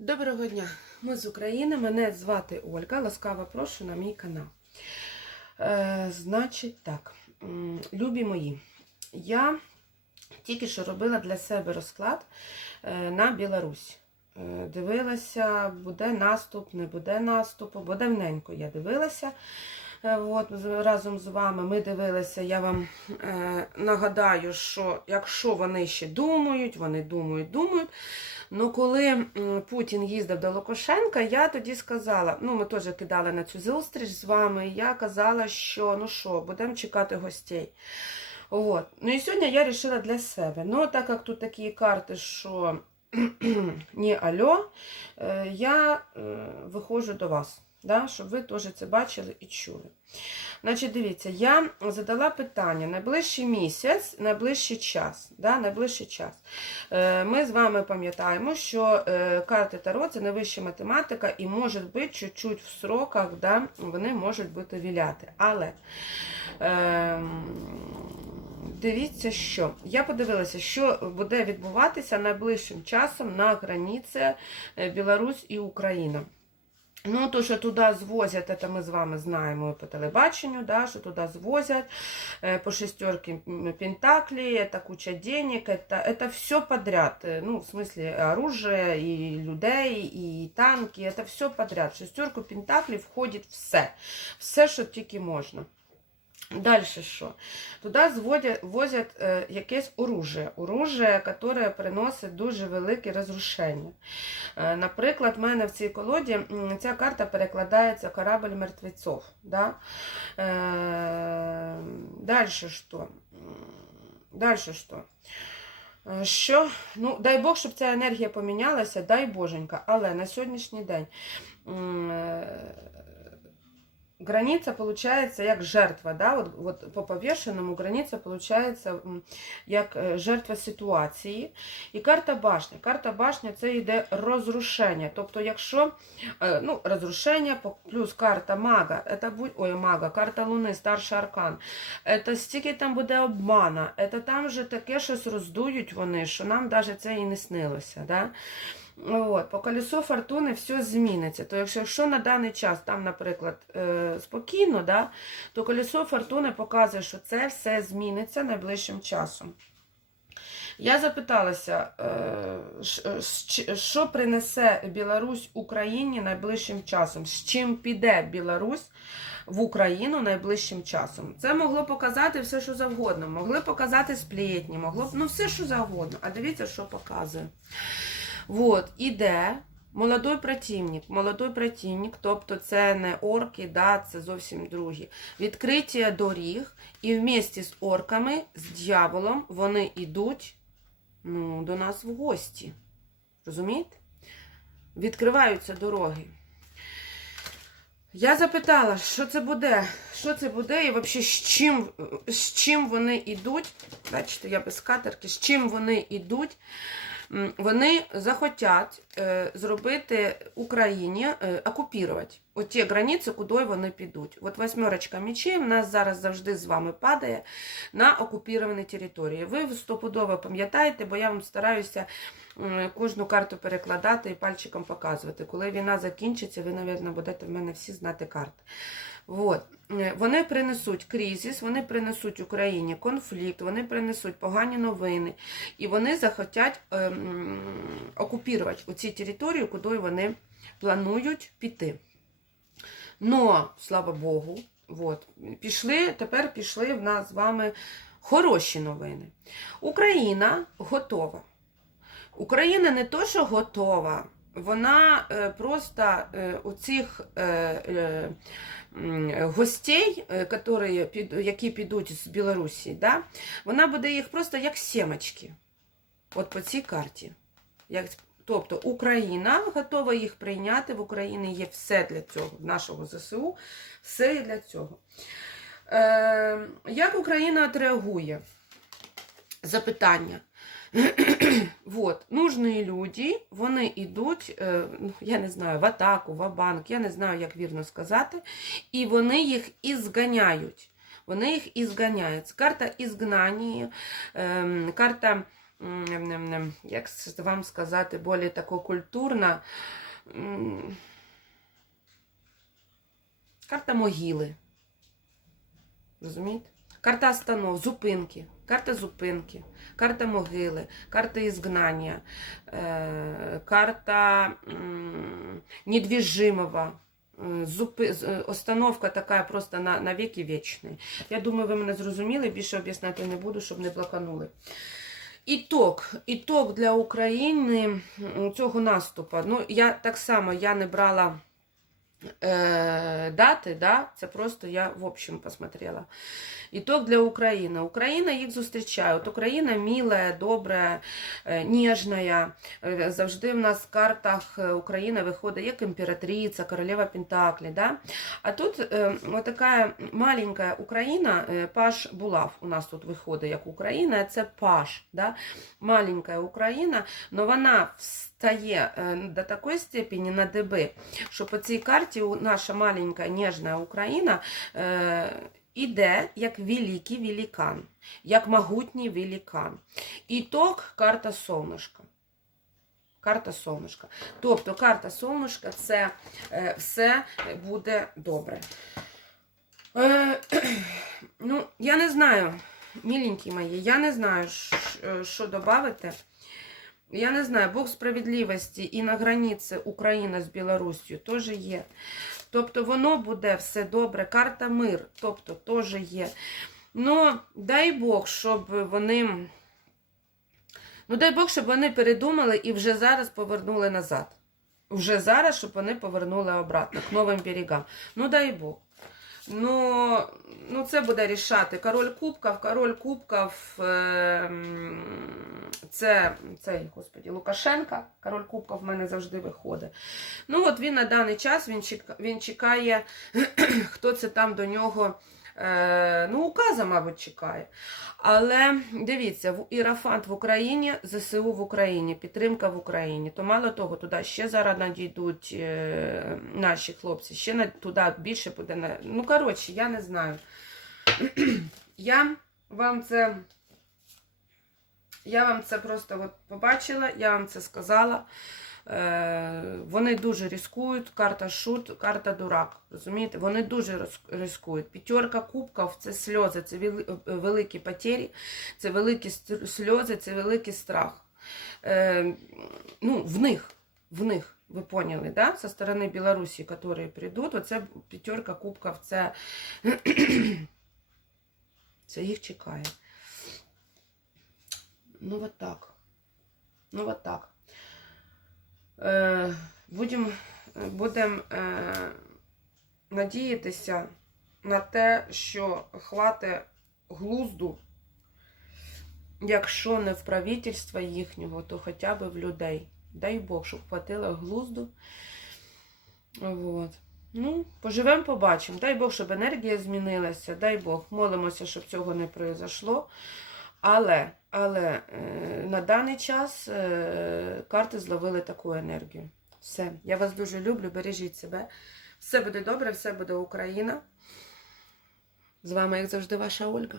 Доброго дня! Ми з України. Мене звати Ольга. Ласкаво прошу на мій канал. Е, значить так, любі мої, я тільки що робила для себе розклад е, на Білорусь. Е, Дивилася, буде наступ, не буде наступу, бо давненько я дивилася. Е, От, разом з вами ми дивилися. Я вам е, нагадаю, що якщо вони ще думають, вони думають, думають. Ну, коли Путін їздив до Лукашенка, я тоді сказала: ну, ми теж кидали на цю зустріч з вами. Я казала, що ну що, будемо чекати гостей. От. Ну і сьогодні я вирішила для себе. Ну, так як тут такі карти, що ні, альо, е, я е, виходжу до вас, да, щоб ви теж це бачили і чули. Значить, дивіться, я задала питання найближчий місяць, найближчий час. Да, найближчий час. Е, Ми з вами пам'ятаємо, що е, карти Таро це найвища математика, і може бути чуть-чуть в сроках, да, вони можуть бути віляти. Але ем, дивіться, що я подивилася, що буде відбуватися найближчим часом на границі е, Білорусь і Україна. Ну, то, що туди звозять, це ми з вами знаємо по телебаченню, да, що туди звозять э, по шестерке пентаклей, это куча денег, это, это все подряд. Э, Ну, в смысле, оружие, і людей, і танки, это все подряд. В шестерку пентаклей входить все. Все, що тільки можна. Далі що? Туди зводять, возять е, якесь оружие, оружие, яке приносить дуже велике розрушення. Е, наприклад, в мене в цій колоді ця карта перекладається корабль мертвецов. Да? Е, далі що? Далі що? Е, Що? Ну, дай Бог, щоб ця енергія помінялася, дай Боженька. Але на сьогоднішній день границя получается як жертва, да? от, от по повішеному границя получається як е, жертва ситуації. І карта башня. Карта башня це йде розрушення. Тобто, якщо е, ну, розрушення плюс карта мага, це будь, ой, мага, карта луни, старший аркан. Це стільки там буде обмана, це там же таке щось роздують вони, що нам навіть це і не снилося. Да? От, по колесу фортуни все зміниться. То якщо, якщо на даний час там, наприклад, е, спокійно, да, то колесо фортуни показує, що це все зміниться найближчим часом. Я запиталася, що принесе Білорусь Україні найближчим часом, з чим піде Білорусь в Україну найближчим часом. Це могло показати все, що завгодно. Могли показати сплетні, могло ну все, що завгодно. А дивіться, що показує. Вот, іде молодой противник. Молодой противник, тобто це не орки, да, це зовсім другі. Відкриття доріг, і вместе з орками, з дьяволом, вони йдуть ну, до нас в гості. Розумієте? Відкриваються дороги. Я запитала, що це буде, що це буде, і взагалі з чим, з чим вони йдуть. Бачите, я без катерки, з чим вони йдуть. Вони захотять зробити Україні, е, окупувати оті границі, куди вони підуть. От восьмерочка мечей в нас зараз завжди з вами падає на окуповані території. Ви стопудово пам'ятаєте, бо я вам стараюся кожну карту перекладати і пальчиком показувати. Коли війна закінчиться, ви, мабуть, будете в мене всі знати карти. От. Е, Вони принесуть кризис, вони принесуть Україні конфлікт, вони принесуть погані новини, і вони захотять ем, окупувати оці території, куди вони планують піти. Но, слава Богу, от, пішли, тепер пішли в нас з вами хороші новини. Україна готова. Україна не то, що готова, вона е, просто е, у цих е, гостей, які підуть з Білорусі, да, вона буде їх просто як сімочки. От по цій карті. Як, тобто Україна готова їх прийняти, в Україні є все для цього, нашого ЗСУ, все є для цього. Е, як Україна отреагує? Запитання. Вот, нужні люди, вони йдуть, е, ну, я не знаю, в атаку, в банк, я не знаю, як вірно сказати, і вони їх ізганяють. Вони їх ізганяють. Карта ізгнання, ем, карта як вам сказати, більш тако культурна. Карта могили. Розумієте? Карта останов, зупинки, карта зупинки, карта могили, карта ізгнання, е, карта недвіжимого. Зупи... Остановка така просто на, на віки вічні. Я думаю, ви мене зрозуміли, більше об'ясняти не буду, щоб не плаканули. Ітог. іток для України цього наступу. Ну, я так само я не брала е, дати, да? це просто я в общем посмотрела. Ітог для України. Україна їх зустрічає. От Україна міла, добра, е. Е, Завжди в нас в картах України виходить як імператриця, королева Пентаклі. Да? А тут от така маленька Україна, Паш Булав у нас тут виходить як Україна, це Паш. Да? Маленька Україна, але вона встає е, до такої степені на ДБ, що по цій карті наша маленька ніжна Україна е, іде як великий великан, як могутній великан. Ітог карта сонечка. Карта сонечка. Тобто карта сонечка це е, все буде добре. Ну, я не знаю, міленькі мої, я не знаю, що додати. Я не знаю, Бог справедливості і на границі Україна з Білоруссю теж є. Тобто воно буде все добре. Карта мир, тобто теж є. Ну, дай Бог, щоб вони. Ну, дай Бог, щоб вони передумали і вже зараз повернули назад. Вже зараз, щоб вони повернули обратно к новим берегам. Ну, дай Бог. Ну, ну це буде рішати. Король Кубков, король Кубков, е, це, це, господі, Лукашенка. Король Кубков в мене завжди виходить. Ну, от він на даний час він чекає хто це там до нього. Е, ну, указа, мабуть, чекає. Але дивіться, в Ірафант в Україні, ЗСУ в Україні, підтримка в Україні. То мало того, туди ще зараз надійдуть е, наші хлопці, ще туди більше буде. Ну, коротше, я не знаю. я вам це. Я вам це просто от побачила, я вам це сказала. Е, вони дуже ризикують. Карта шут, карта дурак. Розумієте? Вони дуже ризикують. П'ятерка кубків це сльози, це великі потері, це великі сльози, це великий страх. Е, ну, в них, в них. Ви поняли, да? Со сторони Білорусі, які прийдуть, оце п'ятерка кубків, це, це їх чекає. Ну, вот так. Ну, вот так. Е, будем, будем е, надіятися на те, що хватить глузду, якщо не в правительства їхнього, то хоча б в людей. Дай Бог, щоб хватило глузду. Вот. Ну, поживемо, побачимо. Дай Бог, щоб енергія змінилася. Дай Бог, молимося, щоб цього не произошло. Але, але е, на даний час е, карти зловили таку енергію. Все. Я вас дуже люблю, бережіть себе. Все буде добре, все буде Україна. З вами, як завжди, ваша Ольга.